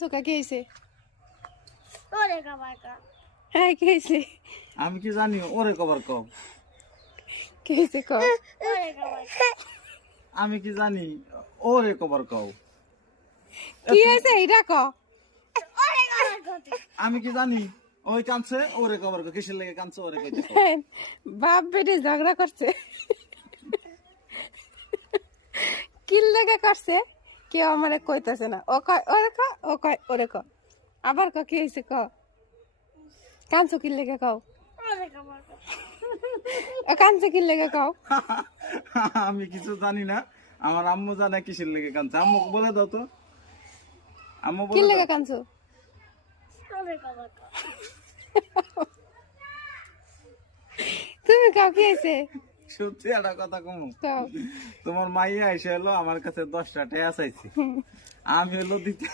জোকা কি হয়েছে? ওরে কাবাকা হ্যাঁ কি হয়েছে? আমি কি জানি ওরে কবার কও। কি হয়েছে ক? ওরে কাবাকা আমি কি জানি ওরে কবার কও। কি হয়েছে এটা ক? ওরে কাবাকা আমি কি জানি ওই কাঁদছে ওরে কবার কও। কিসের লেগে কাঁদছে ওরে কইতে কও। বাপ বেটে ঝগড়া করছে। কি লেগে করছে কেউ আমারে কইতাছে না। ও কয় ওরে ক, ও কয় ওরে ক। আবার ক কি হয়েছে ক? কাঁদছো কি লেগে কও? ওরে কাবাকা ও কাঁদছে কি লেগে কও? আমি কিছু জানি না। আমার আম্মু জানে কিসের লেগে কাঁদছে। আম্মু বলে দাও তো। আম্মু কি বলে লেগে দাও। কাঁদছো? ওরে কাবাকা তুমি কাউ কি হয়েছে সত্যি একটা কথা কমু। কও? তোমার মাইয়া এসে এলো আমার কাছে 10টা টাকা চাইছে। আমি হলো দিতে